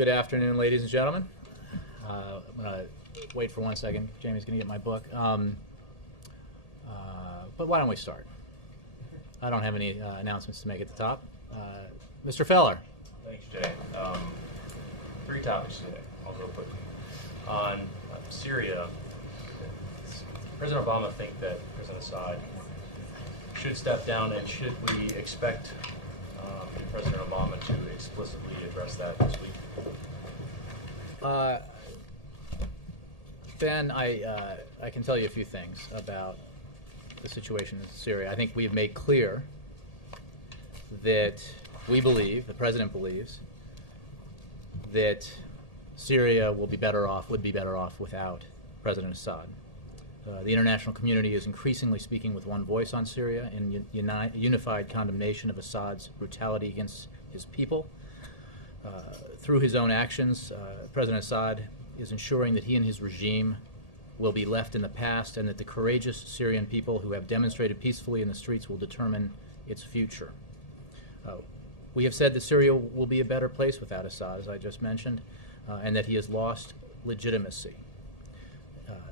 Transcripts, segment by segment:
Good afternoon, ladies and gentlemen. I'm going to wait for 1 second. Jamie's going to get my book. But why don't we start? I don't have any announcements to make at the top. Mr. Feller. Thanks, Jay. 3 topics today. I'll go quickly. On Syria, does President Obama think that President Assad should step down, and should we expect President Obama to explicitly address that this week? Ben, I can tell you a few things about the situation in Syria. I think we've made clear that we believe, the President believes, that Syria would be better off without President Assad. The international community is increasingly speaking with one voice on Syria in unified condemnation of Assad's brutality against his people. Through his own actions, President Assad is ensuring that he and his regime will be left in the past, and that the courageous Syrian people who have demonstrated peacefully in the streets will determine its future. We have said that Syria will be a better place without Assad, as I just mentioned, and that he has lost legitimacy.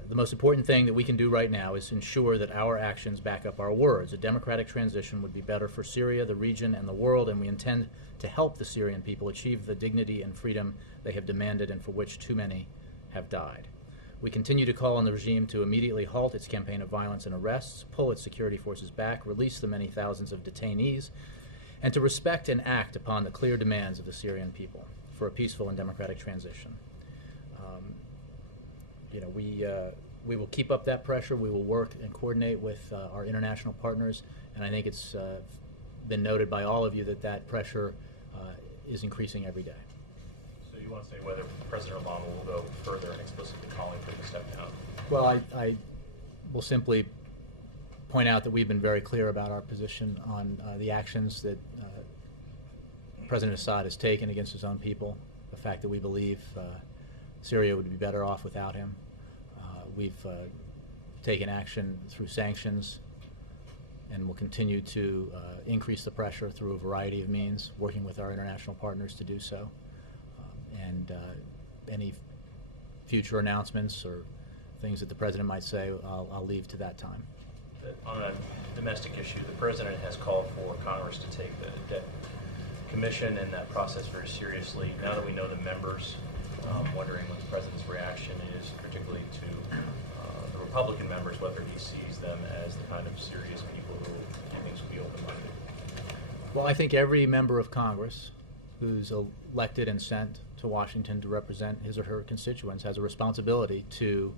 The most important thing that we can do right now is ensure that our actions back up our words. A democratic transition would be better for Syria, the region, and the world, and we intend to help the Syrian people achieve the dignity and freedom they have demanded and for which too many have died. We continue to call on the regime to immediately halt its campaign of violence and arrests, pull its security forces back, release the many thousands of detainees, and to respect and act upon the clear demands of the Syrian people for a peaceful and democratic transition. We will keep up that pressure. We will work and coordinate with our international partners, and I think it's been noted by all of you that that pressure is increasing every day. So you want to say whether President Obama will go further and explicitly calling for him to step down? Well, I will simply point out that we've been very clear about our position on the actions that President Assad has taken against his own people, the fact that we believe Syria would be better off without him. We've taken action through sanctions and will continue to increase the pressure through a variety of means, working with our international partners to do so. Any future announcements or things that the President might say, I'll leave to that time. On a domestic issue, the President has called for Congress to take the debt commission and that process very seriously. Now that we know the members, wondering what the President's reaction is, particularly to the Republican members, whether he sees them as the kind of serious people who he thinks will be open-minded. Well, I think every member of Congress who's elected and sent to Washington to represent his or her constituents has a responsibility to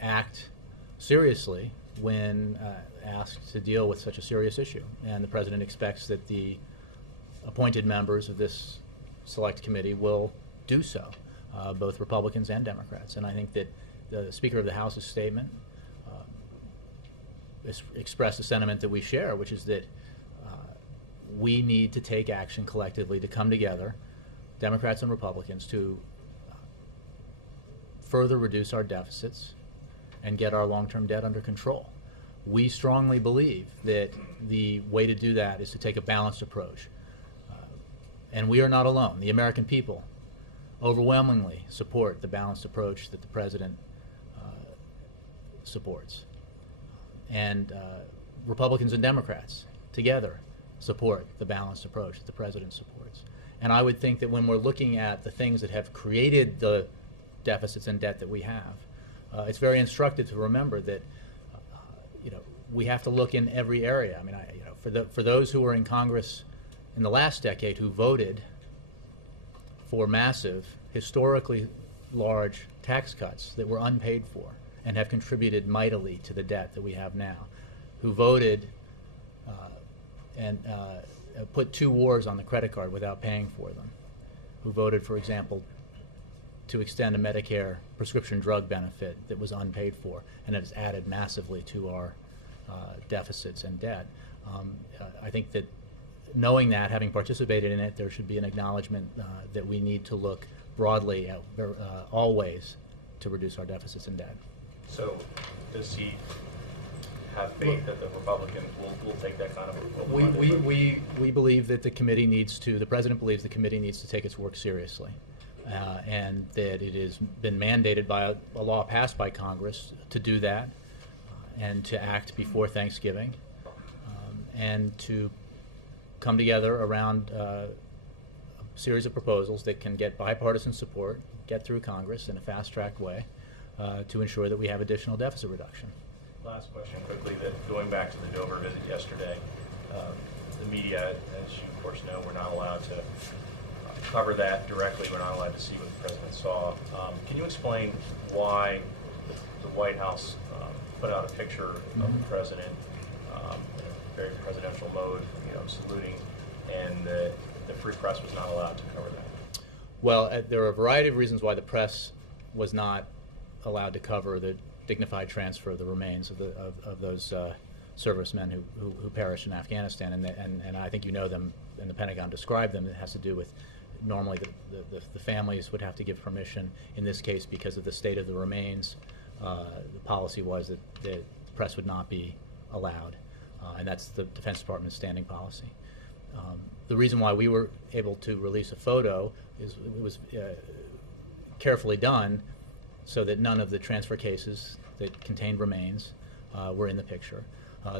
act seriously when asked to deal with such a serious issue. And the President expects that the appointed members of this select committee will do so, both Republicans and Democrats. And I think that the Speaker of the House's statement expressed a sentiment that we share, which is that we need to take action collectively to come together, Democrats and Republicans, to further reduce our deficits and get our long-term debt under control. We strongly believe that the way to do that is to take a balanced approach. And we are not alone. The American people overwhelmingly support the balanced approach that the President supports. And Republicans and Democrats together support the balanced approach that the President supports. And I would think that when we're looking at the things that have created the deficits and debt that we have, it's very instructive to remember that we have to look in every area. I mean, for those who were in Congress in the last decade who voted for massive, historically large tax cuts that were unpaid for and have contributed mightily to the debt that we have now, who voted and put 2 wars on the credit card without paying for them, who voted, for example, to extend a Medicare prescription drug benefit that was unpaid for and has added massively to our deficits and debt. I think that knowing that, having participated in it, there should be an acknowledgement that we need to look broadly at all ways to reduce our deficits and debt. So does he have faith that the Republicans will take that kind of a We believe that the President believes the committee needs to take its work seriously, and that it has been mandated by a law passed by Congress to do that, and to act before Thanksgiving, and to come together around a series of proposals that can get bipartisan support, get through Congress in a fast-track way, to ensure that we have additional deficit reduction. Last question quickly, that going back to the Dover visit yesterday, the media, as you of course know, we're not allowed to cover that directly. We're not allowed to see what the President saw. Can you explain why the White House put out a picture of the President in a very presidential mode, saluting, and the Free Press was not allowed to cover that? Well, there are a variety of reasons why the press was not allowed to cover the dignified transfer of the remains of those servicemen who perished in Afghanistan, and I think you know them, and the Pentagon described them. It has to do with normally the families would have to give permission. In this case, because of the state of the remains, the policy was that the press would not be allowed, and that's the Defense Department's standing policy. The reason why we were able to release a photo is it was carefully done so that none of the transfer cases that contained remains were in the picture.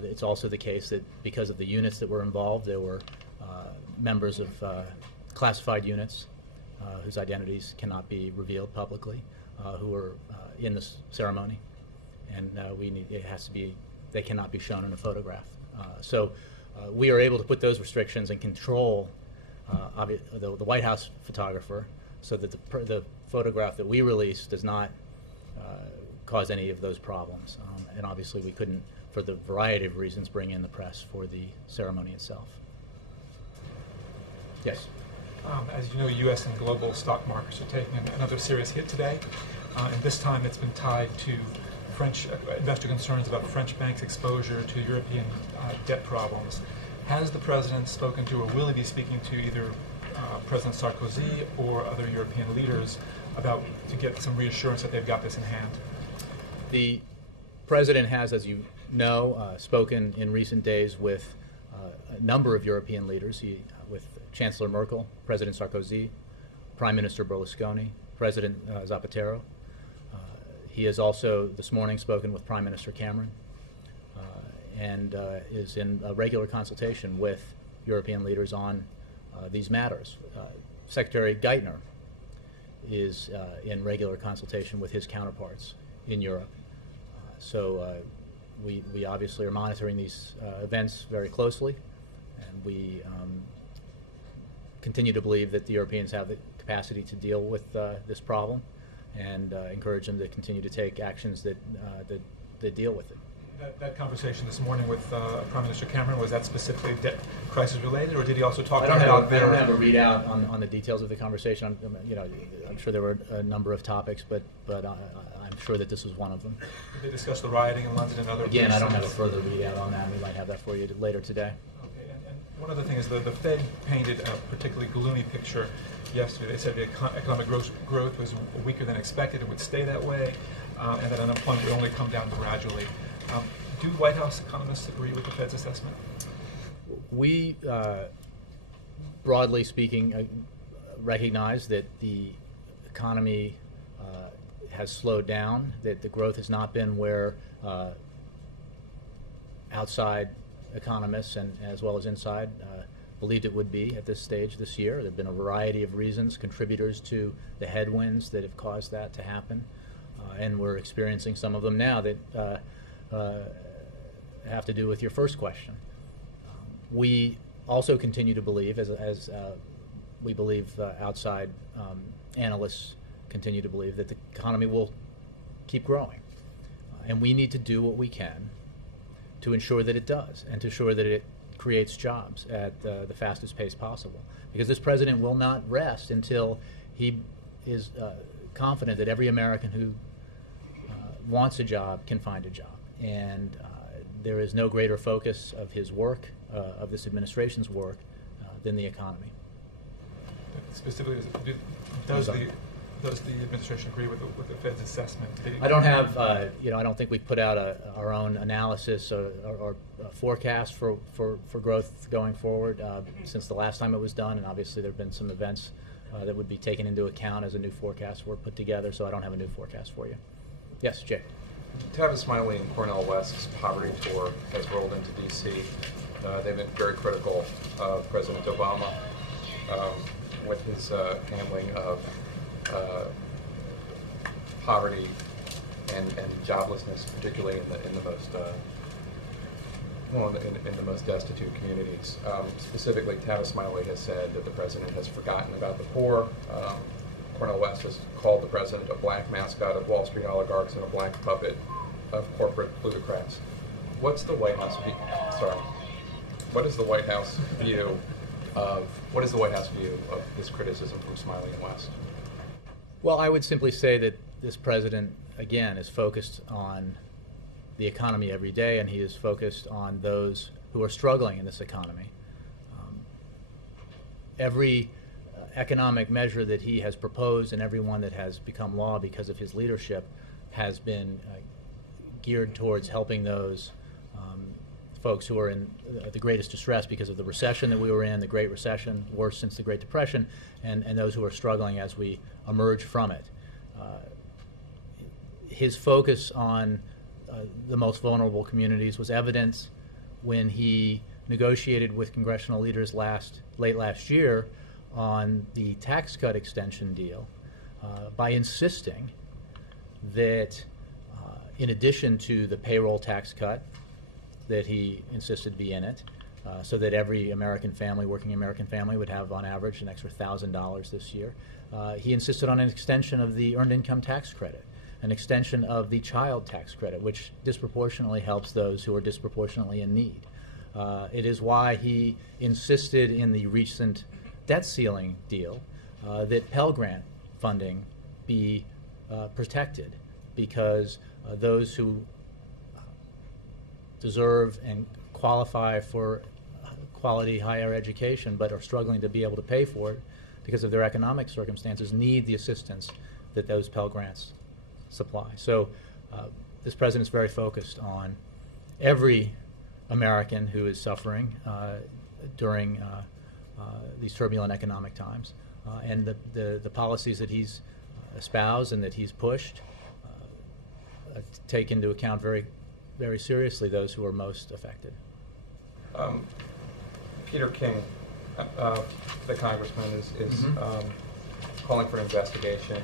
It's also the case that because of the units that were involved, there were members of classified units whose identities cannot be revealed publicly, who were in the ceremony, and it has to be, they cannot be shown in a photograph. So we are able to put those restrictions and control the White House photographer, so that the photograph that we release does not cause any of those problems. And obviously we couldn't, for the variety of reasons, bring in the press for the ceremony itself. Yes? As you know, U.S. and global stock markets are taking another serious hit today, and this time it's been tied to French investor concerns about French banks' exposure to European debt problems. Has the President spoken to, or will he be speaking to, either President Sarkozy or other European leaders to get some reassurance that they've got this in hand? The President has, as you know, spoken in recent days with a number of European leaders, with Chancellor Merkel, President Sarkozy, Prime Minister Berlusconi, President Zapatero. He has also this morning spoken with Prime Minister Cameron, and is in a regular consultation with European leaders on these matters. Secretary Geithner is in regular consultation with his counterparts in Europe. So we obviously are monitoring these events very closely, and we continue to believe that the Europeans have the capacity to deal with this problem, and encourage them to continue to take actions that deal with it. That conversation this morning with Prime Minister Cameron, was that specifically debt crisis related, or did he also talk about I don't have a readout on the details of the conversation. I'm sure there were a number of topics, but I'm sure that this was one of them. Did they discuss the rioting in London and other places? Again, I don't have a further readout on that. We might have that for you later today. Okay, and one other thing is the Fed painted a particularly gloomy picture yesterday. They said the economic growth was weaker than expected, it would stay that way, and that unemployment would only come down gradually. Do White House economists agree with the Fed's assessment? We, broadly speaking, recognize that the economy has slowed down, that the growth has not been where outside economists and as well as inside believed it would be at this stage this year. There have been a variety of reasons, contributors to the headwinds that have caused that to happen, and we're experiencing some of them now that have to do with your first question. We also continue to believe, as we believe outside analysts continue to believe, that the economy will keep growing. And we need to do what we can to ensure that it does, and to ensure that it creates jobs at the fastest pace possible. Because this president will not rest until he is confident that every American who wants a job can find a job. And there is no greater focus of his work, of this administration's work, than the economy. Specifically, does the administration agree with the Fed's assessment? I don't have, I don't think we've put out our own analysis or a forecast for growth going forward since the last time it was done, and obviously there have been some events that would be taken into account as a new forecast were put together, so I don't have a new forecast for you. Yes, Jay. Tavis Smiley and Cornel West's poverty tour has rolled into D.C. They've been very critical of President Obama with his handling of poverty and joblessness, particularly in the most in the most destitute communities. Specifically, Tavis Smiley has said that the president has forgotten about the poor. Cornel West has called the president a black mascot of Wall Street oligarchs and a black puppet of corporate plutocrats. What's the White House view? What is the White House view of this criticism from Smiley and West? Well, I would simply say that this president, again, is focused on the economy every day, and he is focused on those who are struggling in this economy. Every economic measure that he has proposed and every one that has become law because of his leadership has been geared towards helping those folks who are in the greatest distress because of the recession that we were in, the Great Recession, worse since the Great Depression, and those who are struggling as we emerge from it. His focus on the most vulnerable communities was evident when he negotiated with congressional leaders late last year on the tax cut extension deal by insisting that in addition to the payroll tax cut that he insisted be in it, so that every working American family would have on average an extra $1,000 this year, he insisted on an extension of the earned income tax credit, an extension of the child tax credit, which disproportionately helps those who are disproportionately in need. It is why he insisted in the recent debt ceiling deal that Pell Grant funding be protected, because those who deserve and qualify for quality higher education but are struggling to be able to pay for it because of their economic circumstances need the assistance that those Pell Grants supply. So this president is very focused on every American who is suffering during these turbulent economic times, and the policies that he's espoused and that he's pushed take into account very, very seriously those who are most affected. Peter King, the congressman, is calling for an investigation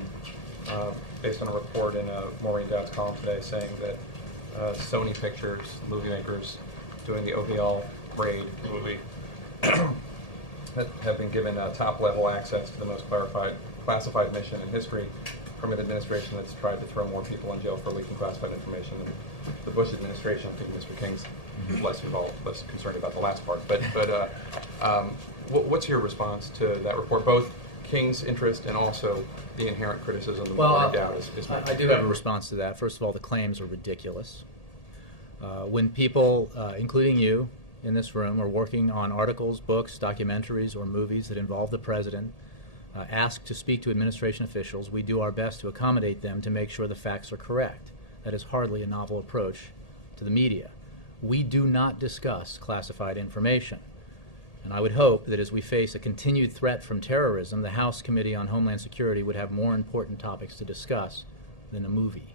based on a report in Maureen Dowd's column today saying that Sony Pictures, movie makers doing the OBL raid movie, have been given top-level access to the most classified mission in history from an administration that's tried to throw more people in jail for leaking classified information than the Bush administration. I think Mr. King's less concerned about the last part. But what's your response to that report, both King's interest and also the inherent criticism that Maureen Dowd is making? I do have a response to that. First of all, the claims are ridiculous. When people, including you in this room, are working on articles, books, documentaries, or movies that involve the president, ask to speak to administration officials, we do our best to accommodate them to make sure the facts are correct. That is hardly a novel approach to the media. We do not discuss classified information. And I would hope that as we face a continued threat from terrorism, the House Committee on Homeland Security would have more important topics to discuss than a movie.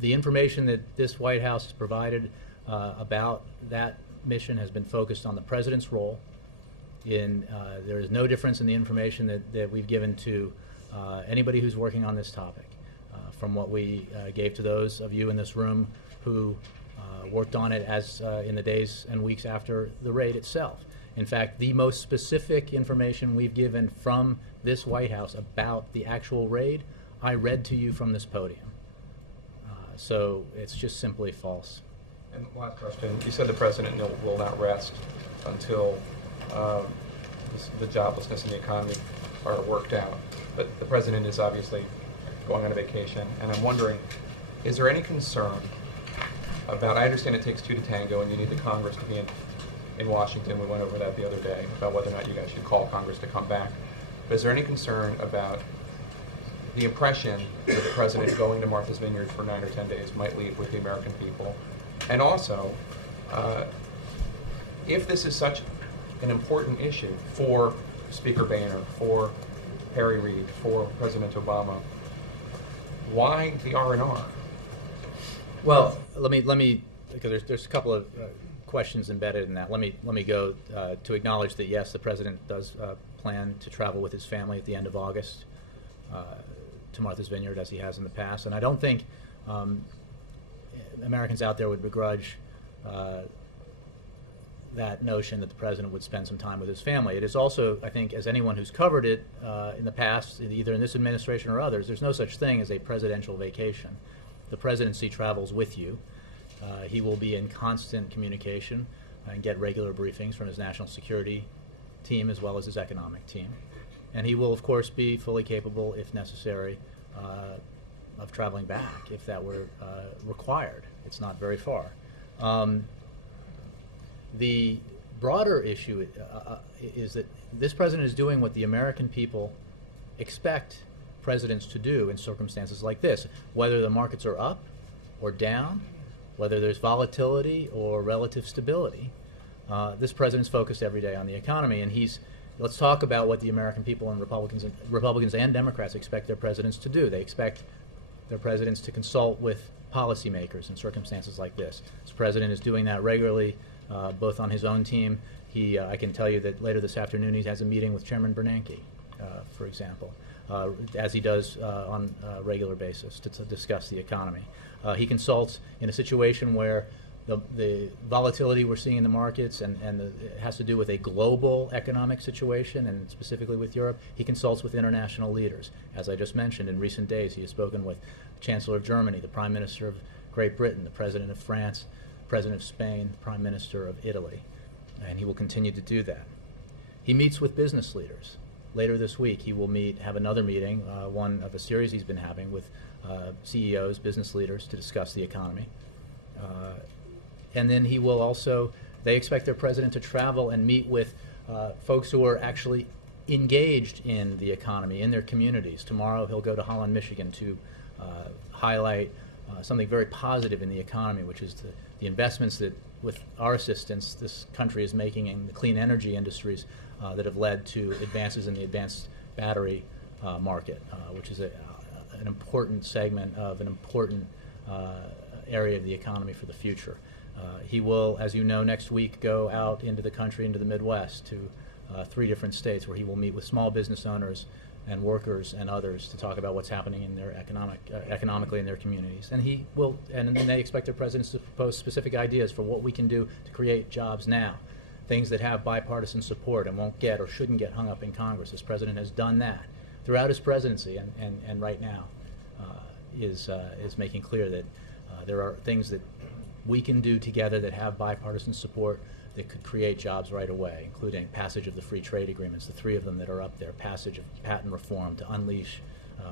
The information that this White House has provided about that mission has been focused on the president's role. There is no difference in the information that we've given to anybody who's working on this topic from what we gave to those of you in this room who worked on it as in the days and weeks after the raid itself. In fact, the most specific information we've given from this White House about the actual raid, I read to you from this podium. So it's just simply false. And last question, you said the president will not rest until the joblessness in the economy are worked out. But the president is obviously going on a vacation, and I'm wondering, is there any concern about, I understand it takes two to tango and you need the Congress to be in Washington. We went over that the other day about whether or not you guys should call Congress to come back. But is there any concern about the impression that the president going to Martha's Vineyard for 9 or 10 days might leave with the American people? And also, if this is such an important issue for Speaker Boehner, for Harry Reid, for President Obama, why the R&R? Well, let me because there's a couple of questions embedded in that. Let me go to acknowledge that yes, the president does plan to travel with his family at the end of August to Martha's Vineyard, as he has in the past, and I don't think Americans out there would begrudge that notion that the president would spend some time with his family. It is also, I think, as anyone who's covered it in the past, either in this administration or others, there's no such thing as a presidential vacation. The presidency travels with you. He will be in constant communication and get regular briefings from his national security team as well as his economic team. And he will, of course, be fully capable, if necessary, of traveling back if that were required. It's not very far. The broader issue is that this president is doing what the American people expect presidents to do in circumstances like this, whether the markets are up or down, whether there's volatility or relative stability. This president's focused every day on the economy, and let's talk about what the American people and Republicans and Democrats expect their presidents to do. They expect their presidents to consult with policymakers in circumstances like this. This president is doing that regularly, both on his own team. I can tell you that later this afternoon he has a meeting with Chairman Bernanke, for example, as he does on a regular basis to discuss the economy. He consults in a situation where the volatility we're seeing in the markets and it has to do with a global economic situation and specifically with Europe. He consults with international leaders. As I just mentioned, in recent days he has spoken with the Chancellor of Germany, the Prime Minister of Great Britain, the President of France, President of Spain, the Prime Minister of Italy, and he will continue to do that. He meets with business leaders. Later this week he will have another meeting, one of a series he's been having with CEOs, business leaders, to discuss the economy. And then he will also, they expect their president to travel and meet with folks who are actually engaged in the economy, in their communities. Tomorrow he'll go to Holland, Michigan to highlight something very positive in the economy, which is the investments that, with our assistance, this country is making in the clean energy industries that have led to advances in the advanced battery market, which is an important segment of an important area of the economy for the future. He will, as you know, next week go out into the country, into the Midwest, to 3 different states where he will meet with small business owners and workers and others to talk about what's happening in their economically in their communities. And he will, and then they expect their presidents to propose specific ideas for what we can do to create jobs now, things that have bipartisan support and won't get or shouldn't get hung up in Congress. This president has done that throughout his presidency, and right now is making clear that there are things that we can do together that have bipartisan support that could create jobs right away, including passage of the free trade agreements, the 3 of them that are up there, passage of patent reform to unleash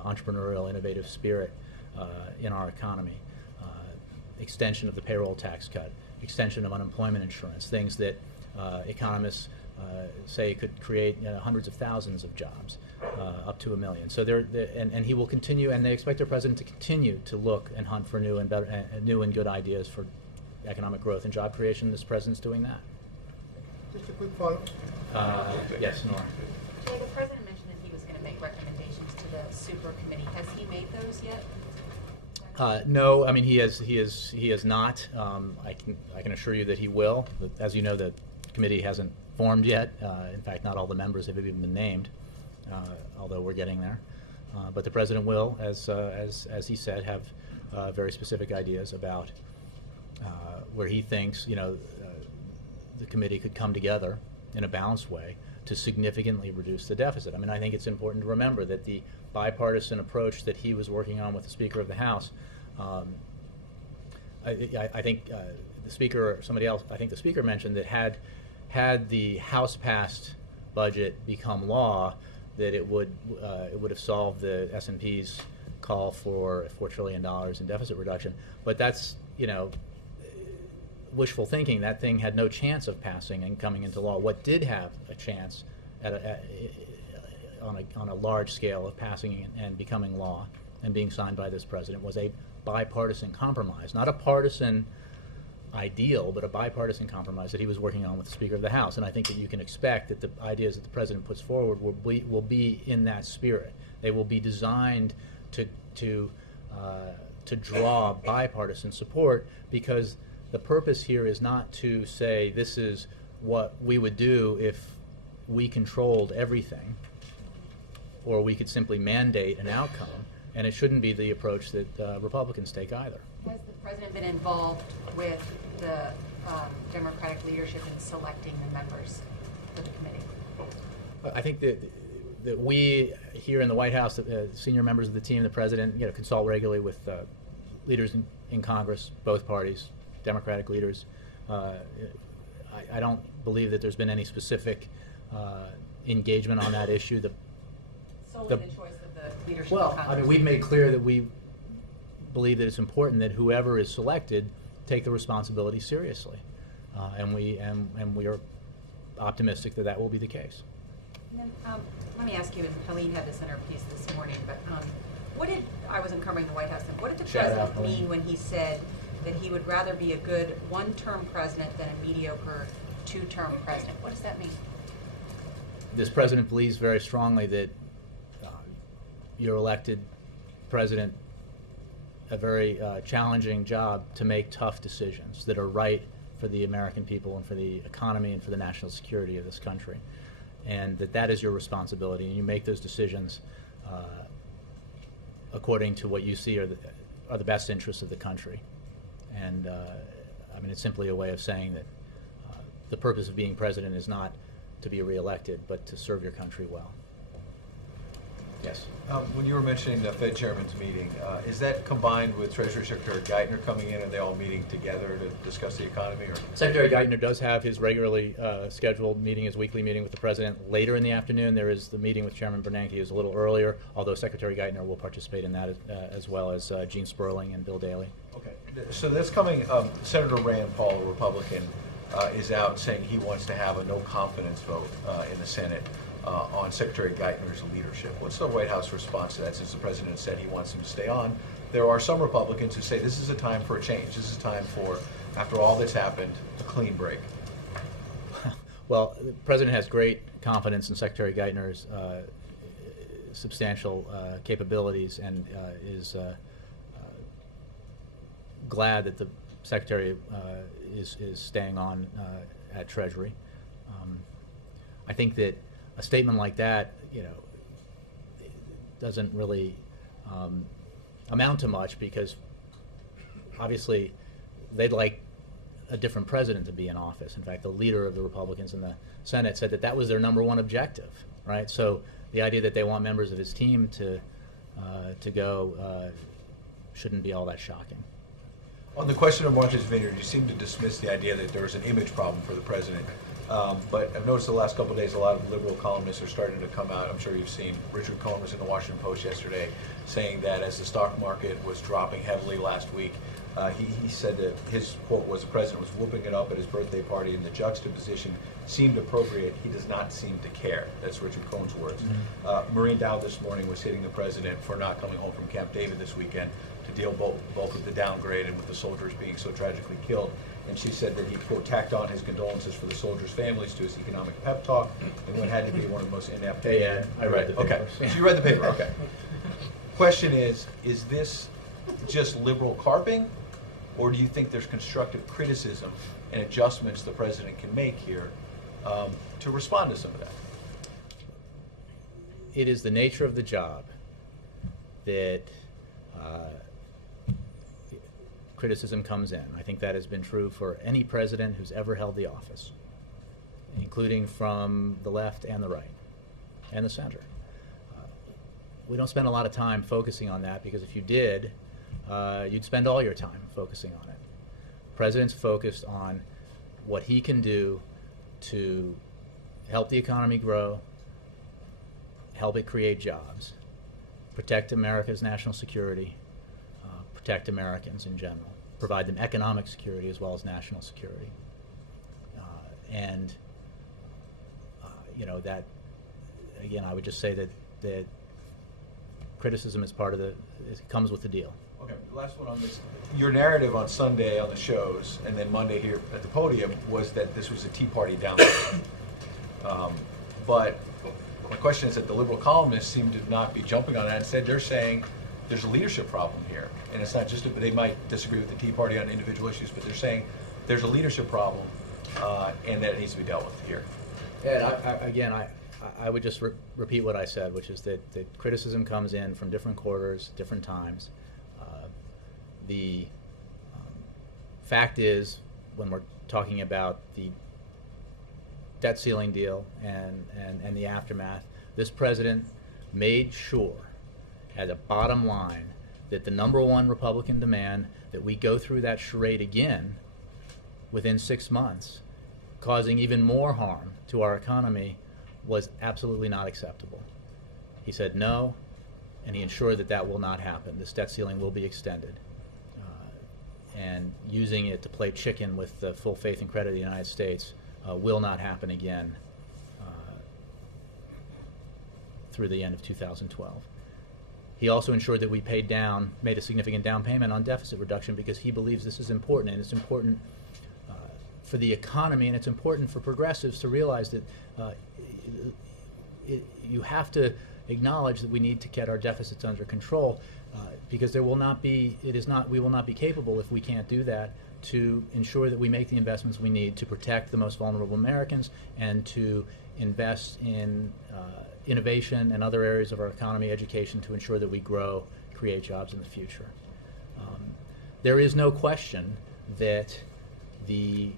entrepreneurial, innovative spirit in our economy, extension of the payroll tax cut, extension of unemployment insurance, things that economists say could create hundreds of thousands of jobs, up to 1 million. So and he will continue, and they expect their president to continue to look and hunt for new and better, new and good ideas for economic growth and job creation. This president's doing that. Just a quick follow-up. Yes, Nora. Jay, the president mentioned that he was going to make recommendations to the super committee. Has he made those yet? No, I mean he has not. I can assure you that he will. But as you know, the committee hasn't formed yet. In fact, not all the members have even been named, although we're getting there. But the president will, as he said, have very specific ideas about where he thinks the committee could come together in a balanced way to significantly reduce the deficit. I mean, I think it's important to remember that the bipartisan approach that he was working on with the Speaker of the House, I think the Speaker or somebody else, I think the Speaker mentioned that had the House passed budget become law, that it would have solved the S&P's call for $4 trillion in deficit reduction. But that's wishful thinking. That thing had no chance of passing and coming into law. What did have a chance on a large scale of passing and becoming law and being signed by this president was a bipartisan compromise, not a partisan ideal, but a bipartisan compromise that he was working on with the Speaker of the House. And I think that you can expect that the ideas that the president puts forward will be in that spirit. They will be designed to draw bipartisan support, because the purpose here is not to say this is what we would do if we controlled everything, or we could simply mandate an outcome, and it shouldn't be the approach that Republicans take either. Has the president been involved with the Democratic leadership in selecting the members for the committee? I think that we here in the White House, senior members of the team, the president, consult regularly with leaders in Congress, both parties, Democratic leaders. I don't believe that there's been any specific engagement on that issue. Solely the choice of the leadership of Well, Congress. I mean, we've made clear that we believe that it's important that whoever is selected take the responsibility seriously, and we are optimistic that that will be the case. And then, let me ask you, and Helene had this in her piece this morning, but I wasn't covering the White House, and what did the Shout out, president mean Helene. when he said that he would rather be a good one-term president than a mediocre two-term president? What does that mean? This president believes very strongly that you're elected president a very challenging job to make tough decisions that are right for the American people and for the economy and for the national security of this country, and that is your responsibility, and you make those decisions according to what you see are the best interests of the country. And I mean, it's simply a way of saying that the purpose of being president is not to be reelected, but to serve your country well. Yes. When you were mentioning the Fed chairman's meeting, is that combined with Treasury Secretary Geithner coming in? Are they all meeting together to discuss the economy? Or? Secretary Geithner does have his regularly scheduled meeting, his weekly meeting with the president later in the afternoon. There is the meeting with Chairman Bernanke is a little earlier, although Secretary Geithner will participate in that as well as Gene Sperling and Bill Daley. Okay, so that's coming. Senator Rand Paul, a Republican, is out saying he wants to have a no confidence vote in the Senate on Secretary Geithner's leadership. What's the White House response to that, since the president said he wants him to stay on? There are some Republicans who say this is a time for a change. This is a time for, after all that's happened, a clean break. Well, the president has great confidence in Secretary Geithner's substantial capabilities, and is glad that the secretary is staying on at Treasury. I think that a statement like that, doesn't really amount to much, because obviously they'd like a different president to be in office. In fact, the leader of the Republicans in the Senate said that was their number one objective, right? So the idea that they want members of his team to go shouldn't be all that shocking. On the question of Martha's Vineyard, you seem to dismiss the idea that there's an image problem for the president. But I've noticed the last couple of days a lot of liberal columnists are starting to come out. I'm sure you've seen Richard Cohen was in the Washington Post yesterday saying that as the stock market was dropping heavily last week, he said that his quote was the president was whooping it up at his birthday party, and the juxtaposition seemed appropriate. He does not seem to care. That's Richard Cohen's words. Mm-hmm. Maureen Dowd this morning was hitting the president for not coming home from Camp David this weekend to deal both with the downgrade and with the soldiers being so tragically killed. And she said that he, quote, tacked on his condolences for the soldiers' families to his economic pep talk, and what had to be one of the most inept. Yeah, I read the paper. Okay, so you read the paper, okay. Question is this just liberal carping, or do you think there's constructive criticism and adjustments the president can make here to respond to some of that? It is the nature of the job that criticism comes in. I think that has been true for any president who's ever held the office, including from the left and the right and the center. We don't spend a lot of time focusing on that, because if you did, you'd spend all your time focusing on it. The president's focused on what he can do to help the economy grow, help it create jobs, protect America's national security, protect Americans in general, provide them economic security as well as national security. again, I would just say that criticism is part of it comes with the deal. Okay, last one on this. Your narrative on Sunday on the shows, and then Monday here at the podium, was that this was a Tea Party downgrade. But my question is that the liberal columnists seem to not be jumping on that. Instead, they're saying there's a leadership problem here. And it's not just that they might disagree with the Tea Party on individual issues, but they're saying there's a leadership problem and that it needs to be dealt with here. And I would just repeat what I said, which is that criticism comes in from different quarters, different times. The fact is, when we're talking about the debt ceiling deal and the aftermath, this president made sure, as a bottom line, that the #1 Republican demand that we go through that charade again within 6 months, causing even more harm to our economy, was absolutely not acceptable. He said no, and he ensured that that will not happen. This debt ceiling will be extended. And using it to play chicken with the full faith and credit of the United States will not happen again through the end of 2012. He also ensured that we made a significant down payment on deficit reduction, because he believes this is important, and it's important for the economy, and it's important for progressives to realize that you have to acknowledge that we need to get our deficits under control, because we will not be capable, if we can't do that, to ensure that we make the investments we need to protect the most vulnerable Americans and to invest in innovation and other areas of our economy, education, to ensure that we grow, create jobs in the future. There is no question that the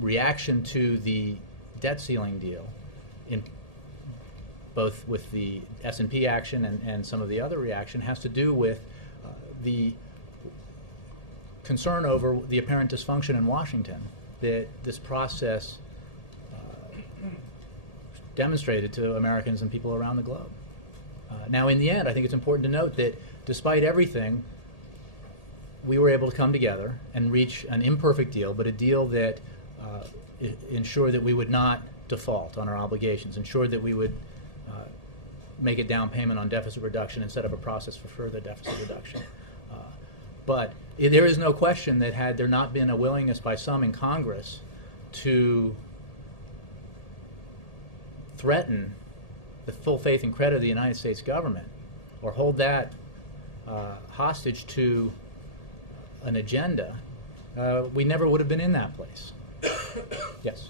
reaction to the debt ceiling deal, in both with the S&P action and some of the other reaction, has to do with the concern over the apparent dysfunction in Washington that this process demonstrated to Americans and people around the globe. Now, in the end, I think it's important to note that despite everything, we were able to come together and reach an imperfect deal, but a deal that ensured that we would not default on our obligations, ensured that we would make a down payment on deficit reduction and set up a process for further deficit reduction. But there is no question that had there not been a willingness by some in Congress to threaten the full faith and credit of the United States government, or hold that hostage to an agenda, we never would have been in that place. Yes.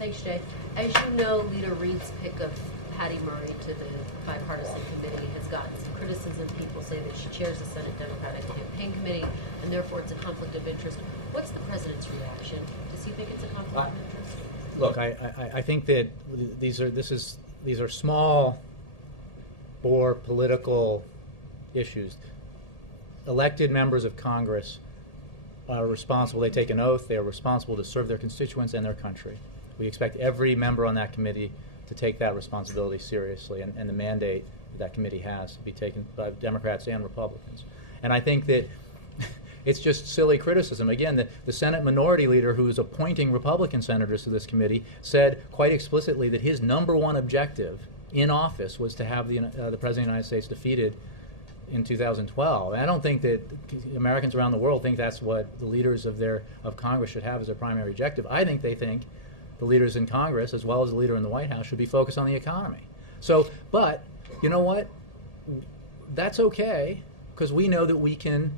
Thanks, Jay. As you know, Leader Reid's pick of Patty Murray to the bipartisan committee has gotten some criticism. People say that she chairs the Senate Democratic Campaign Committee, and therefore it's a conflict of interest. What's the president's reaction? Does he think it's a conflict of interest? Look, I think that these are small bore political issues. Elected members of Congress are responsible. They take an oath. They are responsible to serve their constituents and their country. We expect every member on that committee to take that responsibility seriously, and the mandate that committee has to be taken by Democrats and Republicans. And I think that it's just silly criticism. Again, the Senate Minority Leader, who is appointing Republican senators to this committee, said quite explicitly that his #1 objective in office was to have the President of the United States defeated in 2012. And I don't think that Americans around the world think that's what the leaders of Congress should have as their primary objective. I think they think the leaders in Congress, as well as the leader in the White House, should be focused on the economy. So, but you know what? That's okay, because we know that we can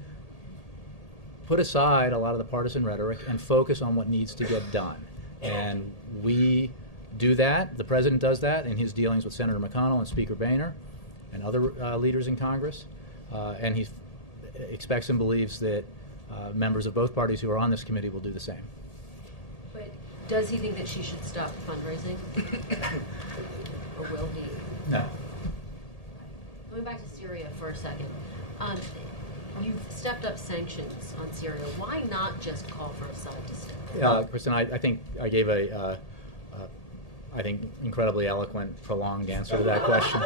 put aside a lot of the partisan rhetoric and focus on what needs to get done. And we do that. The president does that in his dealings with Senator McConnell and Speaker Boehner and other leaders in Congress. And he expects and believes that members of both parties who are on this committee will do the same. But does he think that she should stop fundraising? Or will he? No. Going back to Syria for a second. You've stepped up sanctions on Syria. Why not just call for Assad to stay? Kristen, I think I gave a incredibly eloquent, prolonged answer to that question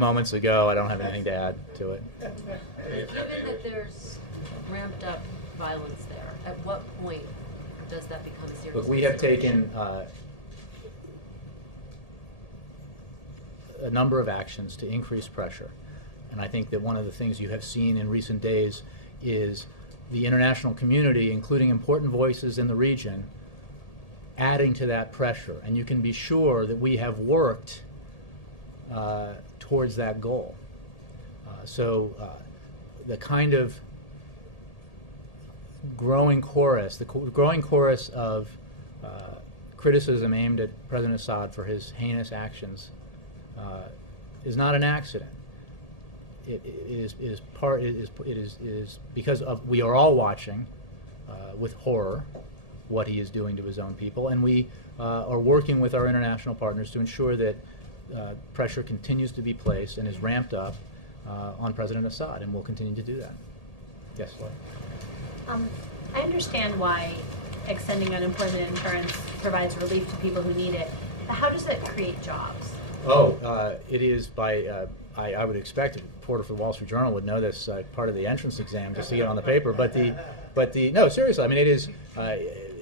moments ago. I don't have anything to add to it. Given that there's ramped up violence there, at what point does that become serious? Look, we have taken a number of actions to increase pressure. And I think that one of the things you have seen in recent days is the international community, including important voices in the region, adding to that pressure. And you can be sure that we have worked towards that goal. The kind of growing chorus, growing chorus of criticism aimed at President Assad for his heinous actions is not an accident. It is because of we are all watching with horror what he is doing to his own people, and we are working with our international partners to ensure that pressure continues to be placed and is ramped up on President Assad, and we'll continue to do that. Yes, Laura? I understand why extending unemployment insurance provides relief to people who need it, but how does it create jobs? It is by, I would expect a reporter for the Wall Street Journal would know this part of the entrance exam just to get on the paper, no, seriously, I mean, it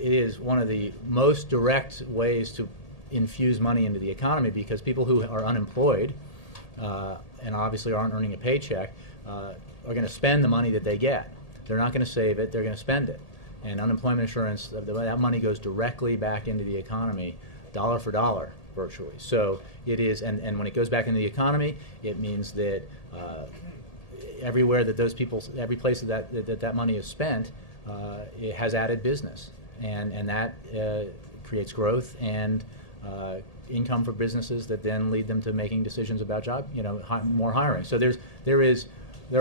is one of the most direct ways to infuse money into the economy, because people who are unemployed and obviously aren't earning a paycheck are going to spend the money that they get. They're not going to save it, they're going to spend it. And unemployment insurance, that money goes directly back into the economy, dollar for dollar, virtually. So it is, and when it goes back into the economy, it means that everywhere that those people, every place that money is spent, it has added business. And that creates growth and income for businesses that then lead them to making decisions about more hiring. So there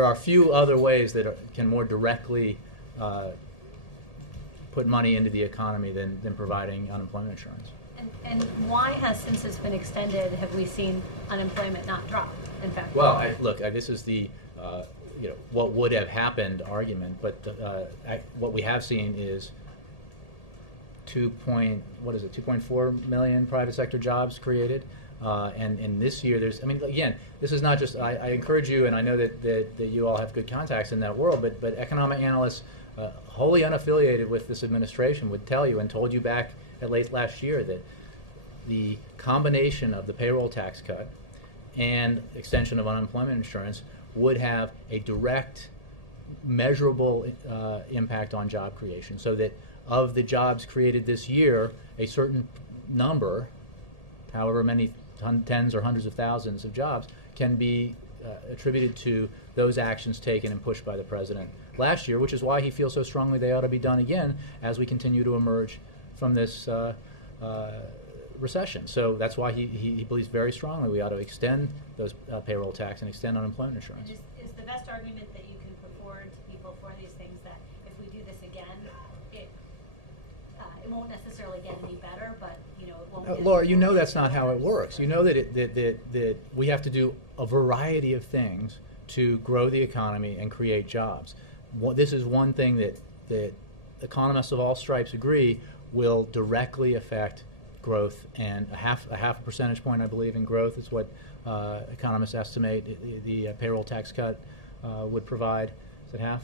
are few other ways that can more directly put money into the economy than providing unemployment insurance. And why has, since it's been extended, have we seen unemployment not drop? In fact, well, this is the what would have happened argument, but what we have seen is 2.4 million private sector jobs created, and this year again, this is not just, I encourage you, and I know that you all have good contacts in that world, but economic analysts wholly unaffiliated with this administration would tell you, and told you back at late last year, that the combination of the payroll tax cut and extension of unemployment insurance would have a direct, measurable impact on job creation, so that of the jobs created this year, a certain number, however many tens or hundreds of thousands of jobs, can be attributed to those actions taken and pushed by the president last year, which is why he feels so strongly they ought to be done again as we continue to emerge from this recession. So that's why he believes very strongly we ought to extend those payroll tax and extend unemployment insurance. Is the best argument that you can put forward to people for these things that if we do this again, it won't necessarily get any better, but it won't. Laura, you know that's not how it works. You know that we have to do a variety of things to grow the economy and create jobs. This is one thing that economists of all stripes agree will directly affect growth, and a half a percentage point, I believe, in growth is what economists estimate the payroll tax cut would provide. Is it half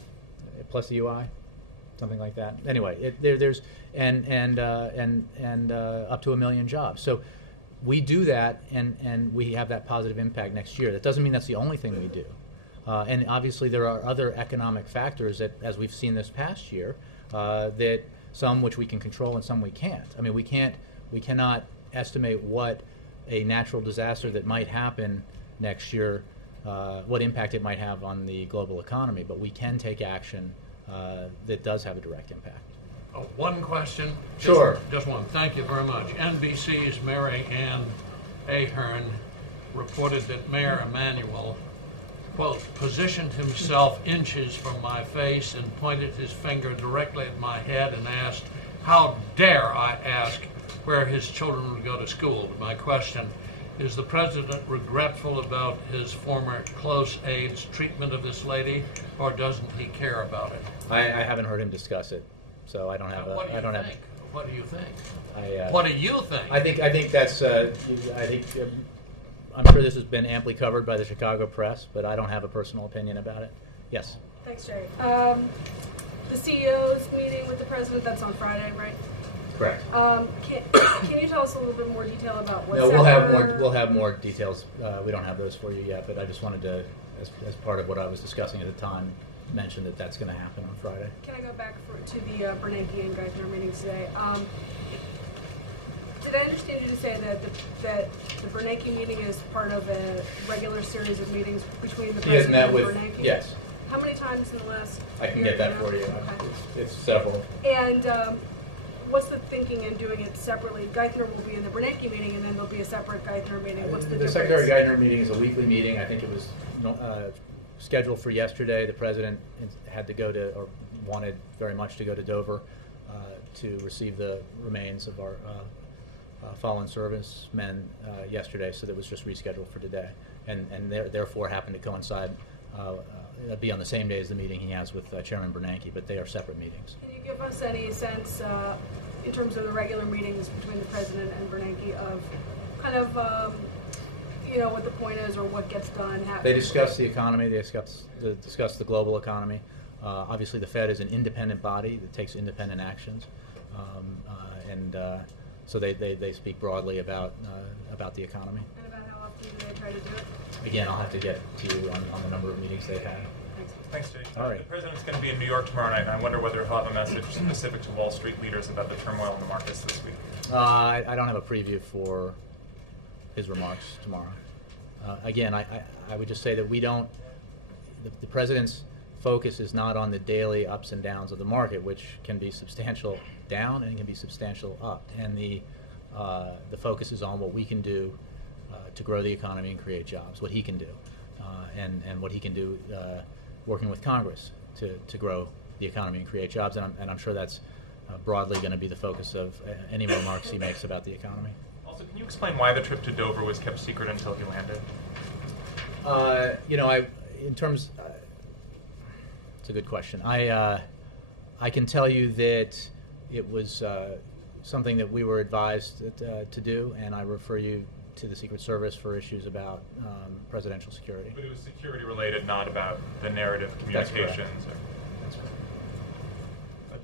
plus the UI, something like that? Anyway, there's up to 1 million jobs. So we do that, and we have that positive impact next year. That doesn't mean that's the only thing we do. And obviously there are other economic factors that, as we've seen this past year, that some which we can control and some we can't. I mean, we cannot estimate what a natural disaster that might happen next year, what impact it might have on the global economy, but we can take action that does have a direct impact. One question? Sure. Just one. Thank you very much. NBC's Mary Ann Ahern reported that Mayor Emanuel, quote, positioned himself inches from my face and pointed his finger directly at my head and asked, how dare I ask where his children would go to school? My question, is the president regretful about his former close aide's treatment of this lady, or doesn't he care about it? I haven't heard him discuss it, so I don't have What do you think? What do you think? I think that's I'm sure this has been amply covered by the Chicago press, but I don't have a personal opinion about it. Yes. Thanks, Jerry. The CEO's meeting with the president, that's on Friday, right? Correct. Can you tell us a little bit more detail about what's No, we'll have more details. We don't have those for you yet, but I just wanted to, as part of what I was discussing at the time, mention that that's going to happen on Friday. Can I go back to the Bernanke and Geithner meetings today? Did I understand you to say that the Bernanke meeting is part of a regular series of meetings between the president and Bernanke? Yes. How many times in the last I can year, get that you know? for you. Okay. It's several. And what's the thinking in doing it separately? Geithner will be in the Bernanke meeting, and then there'll be a separate Geithner meeting. What's the difference? Secretary Geithner meeting is a weekly meeting. I think it was scheduled for yesterday. The president had to go to, or wanted very much to go to Dover to receive the remains of our fallen servicemen yesterday, so that was just rescheduled for today, and therefore happened to coincide, be on the same day as the meeting he has with Chairman Bernanke, but they are separate meetings. Can you give us any sense, in terms of the regular meetings between the president and Bernanke, of kind of, what the point is or what gets done? They discuss the economy. They discuss the global economy. Obviously, the Fed is an independent body that takes independent actions, so they speak broadly about the economy. And about how often do they try to do it? Again, I'll have to get to you on the number of meetings they've had. Thanks, Jay. All right. The president's going to be in New York tomorrow night, and I wonder whether he'll have a message specific to Wall Street leaders about the turmoil in the markets this week. I don't have a preview for his remarks tomorrow. Again, I would just say that we don't. The president's focus is not on the daily ups and downs of the market, which can be substantial down and can be substantial up, and the focus is on what we can do to grow the economy and create jobs. What he can do, and what he can do working with Congress to grow the economy and create jobs, and I'm sure that's broadly going to be the focus of any remarks he makes about the economy. Also, can you explain why the trip to Dover was kept secret until he landed? It's a good question. I can tell you that it was something that we were advised to do, and I refer you to the Secret Service for issues about presidential security. But it was security related, not about the narrative communications. That's correct.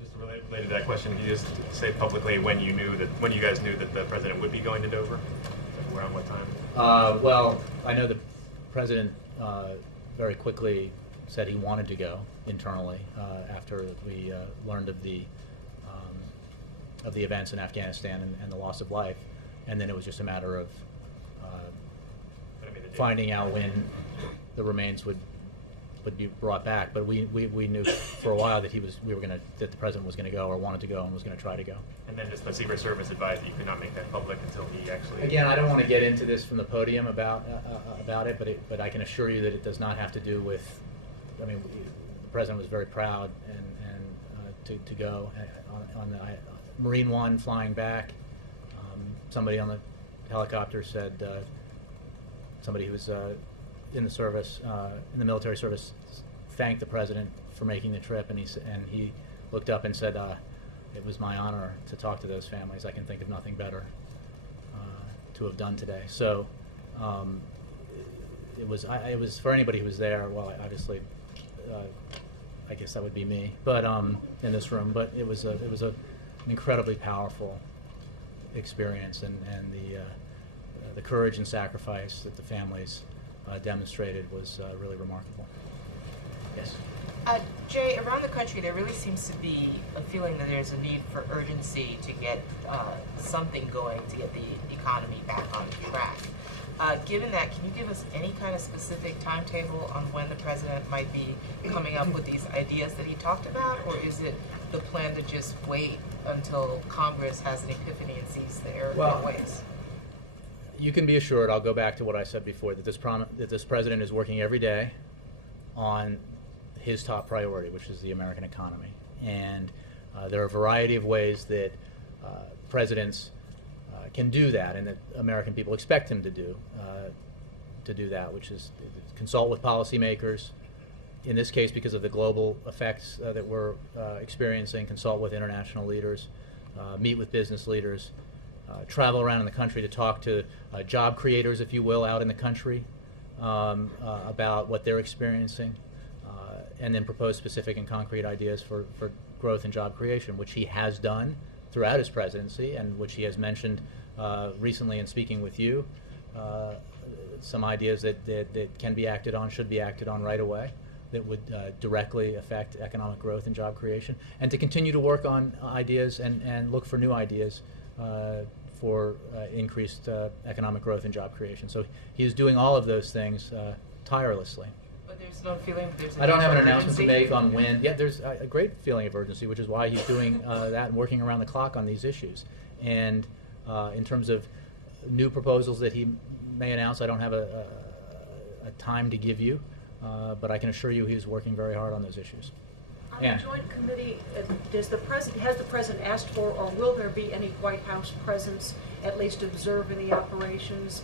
Just related to that question, can you just say publicly when you guys knew that the president would be going to Dover? Like around what time? Well, I know the president very quickly said he wanted to go internally after we learned of the events in Afghanistan and the loss of life, and then it was just a matter of finding out when the remains would be brought back. But we knew for a while that that the president was going to go or wanted to go and was going to try to go. And then just the Secret Service advised that you could not make that public until he actually. Again, I don't want to get into this from the podium about it, but I can assure you that it does not have to do with. I mean, the president was very proud and to go on the Marine One flying back. Somebody on the helicopter said somebody who was in the service, in the military service, thanked the president for making the trip, and he looked up and said, "It was my honor to talk to those families. I can think of nothing better to have done today." So it was for anybody who was there. Well, obviously, I guess that would be me, but in this room. But it was an incredibly powerful experience, and the courage and sacrifice that the families demonstrated was really remarkable. Yes. Jay, around the country, there really seems to be a feeling that there's a need for urgency to get something going to get the economy back on track. Given that, can you give us any kind of specific timetable on when the president might be coming up with these ideas that he talked about, or is it the plan to just wait until Congress has an epiphany and sees their ways? You can be assured, I'll go back to what I said before, that this president is working every day on his top priority, which is the American economy. And there are a variety of ways that presidents can do that, and that American people expect him to do that, which is consult with policymakers. In this case, because of the global effects that we're experiencing, consult with international leaders, meet with business leaders, travel around in the country to talk to job creators, if you will, out in the country about what they're experiencing, and then propose specific and concrete ideas for growth and job creation, which he has done throughout his presidency, and which he has mentioned recently in speaking with you. Some ideas that can be acted on, should be acted on right away, that would directly affect economic growth and job creation, and to continue to work on ideas and look for new ideas for increased economic growth and job creation. So he is doing all of those things tirelessly. But there's no feeling there's I don't have an urgency? announcement to make on when. Yeah, there's a great feeling of urgency, which is why he's doing that and working around the clock on these issues. And in terms of new proposals that he may announce, I don't have a time to give you, but I can assure you he's working very hard on those issues. On Ann. the joint committee, has the president asked for, or will there be any White House presence, at least observing the operations?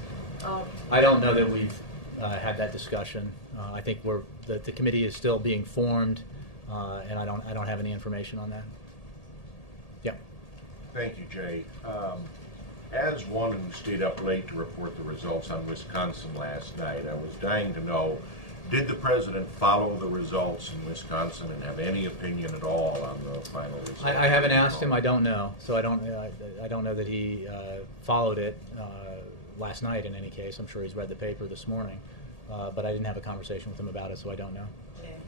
I don't know that we've had that discussion. I think the committee is still being formed, and I don't have any information on that. Yeah. Thank you, Jay. As one who stayed up late to report the results on Wisconsin last night, I was dying to know, did the president follow the results in Wisconsin and have any opinion at all on the final results? I haven't asked him. I don't know. So I don't know that he followed it last night. In any case, I'm sure he's read the paper this morning, but I didn't have a conversation with him about it, so I don't know.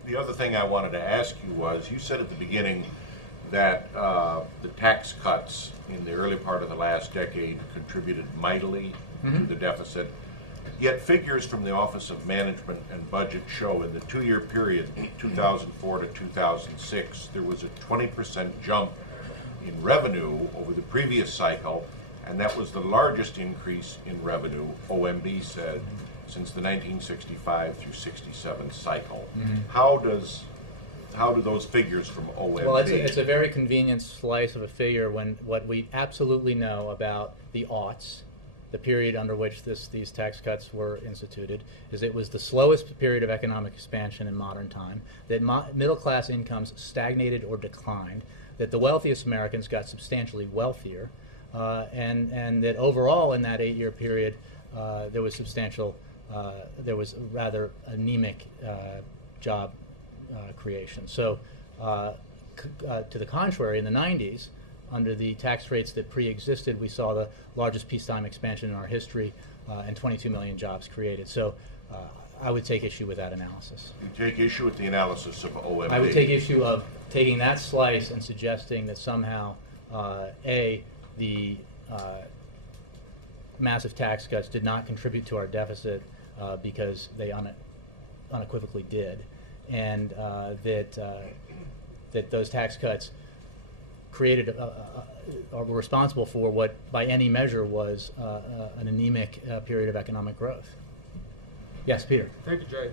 The other thing I wanted to ask you was, you said at the beginning that the tax cuts in the early part of the last decade contributed mightily to the deficit. Yet figures from the Office of Management and Budget show in the 2-year period, 2004 to 2006, there was a 20% jump in revenue over the previous cycle, and that was the largest increase in revenue, OMB said, since the 1965 through 67 cycle. How do those figures from OMB? Well, it's a very convenient slice of a figure when what we absolutely know about the aughts, the period under which these tax cuts were instituted, is it was the slowest period of economic expansion in modern time, that middle-class incomes stagnated or declined, that the wealthiest Americans got substantially wealthier, and that overall in that 8-year period there was rather anemic job creation. So to the contrary, in the 90s, under the tax rates that pre-existed, we saw the largest peacetime expansion in our history and 22 million jobs created. So I would take issue with that analysis. You take issue with the analysis of OMB? I would take issue of taking that slice and suggesting that somehow, the massive tax cuts did not contribute to our deficit because they unequivocally did, and that those tax cuts created or were responsible for what, by any measure, was an anemic period of economic growth. Yes, Peter. Thank you, Jay.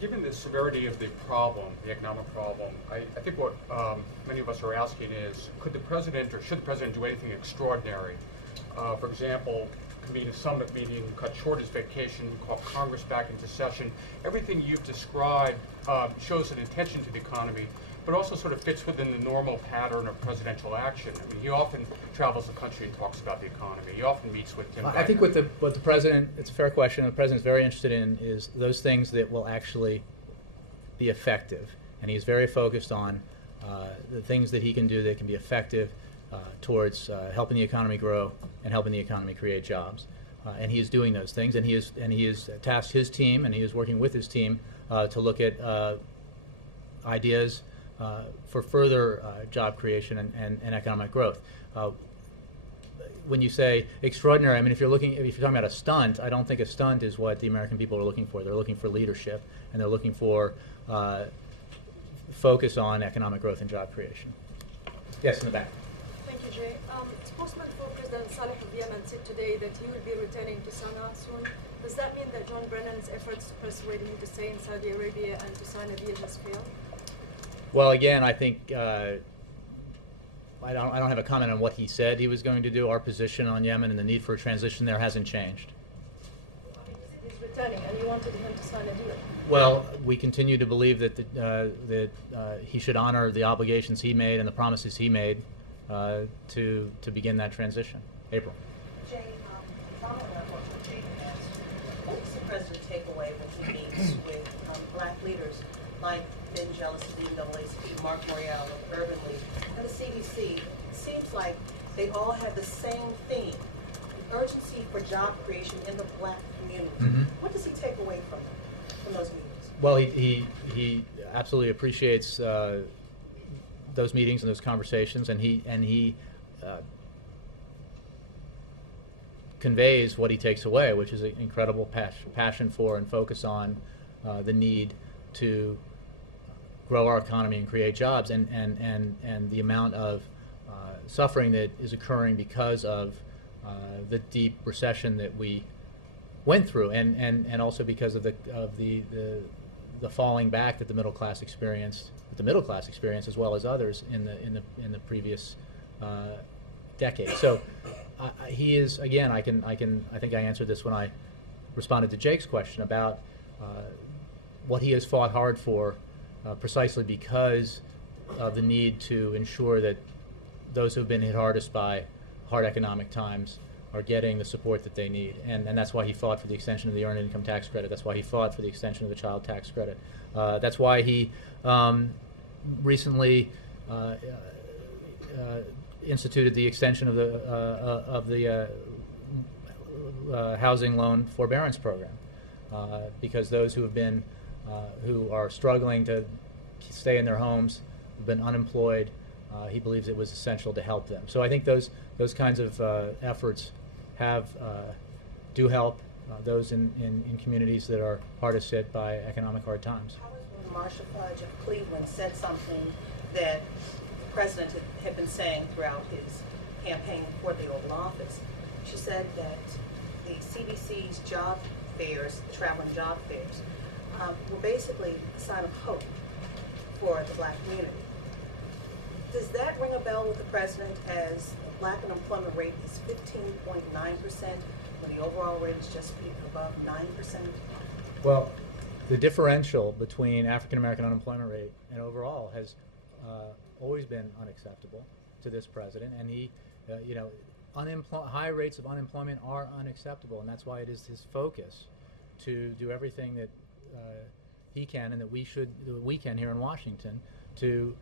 Given the severity of the problem, the economic problem, I think what many of us are asking is, could the president or should the president do anything extraordinary? For example, convene a summit meeting, cut short his vacation, call Congress back into session. Everything you've described shows an intention to the economy, but also sort of fits within the normal pattern of presidential action. I mean, he often travels the country and talks about the economy. He often meets with Tim I think what the president, it's a fair question, the president's very interested in is those things that will actually be effective. And he's very focused on the things that he can do that can be effective towards helping the economy grow and helping the economy create jobs. And he is doing those things, and he has tasked his team, and he is working with his team to look at ideas for further job creation and economic growth. When you say extraordinary, I mean, if you're talking about a stunt, I don't think a stunt is what the American people are looking for. They're looking for leadership, and they're looking for focus on economic growth and job creation. Yes, in the back. Thank you, Jay. Spokesman for President Saleh of Yemen said today that he will be returning to Sana'a soon. Does that mean that John Brennan's efforts to persuade him to stay in Saudi Arabia and to sign a deal has failed? Well, again, I think I don't have a comment on what he said he was going to do. Our position on Yemen and the need for a transition there hasn't changed. He's returning, and you wanted him to sign a deal. Well, we continue to believe that he should honor the obligations he made and the promises he made to begin that transition. April. Jay, following up on what Jay asked, what does the president take away when he meets with black leaders like been jealous of the NAACP, Mark Morial of Urban League, and the CDC. It seems like they all have the same theme, the urgency for job creation in the Black community. Mhm. What does he take away from those meetings? Well, he absolutely appreciates those meetings and those conversations, and he conveys what he takes away, which is an incredible passion for and focus on the need to grow our economy and create jobs, and the amount of suffering that is occurring because of the deep recession that we went through, and also because of the falling back that the middle class experienced, as well as others in the previous decade. So he is, again, I think I answered this when I responded to Jake's question about what he has fought hard for, precisely because of the need to ensure that those who have been hit hardest by hard economic times are getting the support that they need. And that's why he fought for the extension of the earned income tax credit. That's why he fought for the extension of the child tax credit. That's why he recently instituted the extension of the housing loan forbearance program, because those who are struggling to stay in their homes, have been unemployed, he believes it was essential to help them. So I think those kinds of efforts do help those in communities that are hardest hit by economic hard times. How was when Marsha Fudge of Cleveland said something that the president had been saying throughout his campaign for the Oval Office? She said that the CDC's job fairs, the traveling job fairs, were basically a sign of hope for the Black community. Does that ring a bell with the president, as the Black unemployment rate is 15.9%, when the overall rate is just above 9%? Well, the differential between African American unemployment rate and overall has always been unacceptable to this president, and he, high rates of unemployment are unacceptable, and that's why it is his focus to do everything that he can and that we can here in Washington to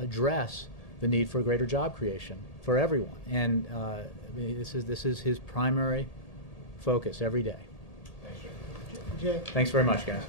address the need for greater job creation for everyone. And this is his primary focus every day. Jay. Thanks very much, guys.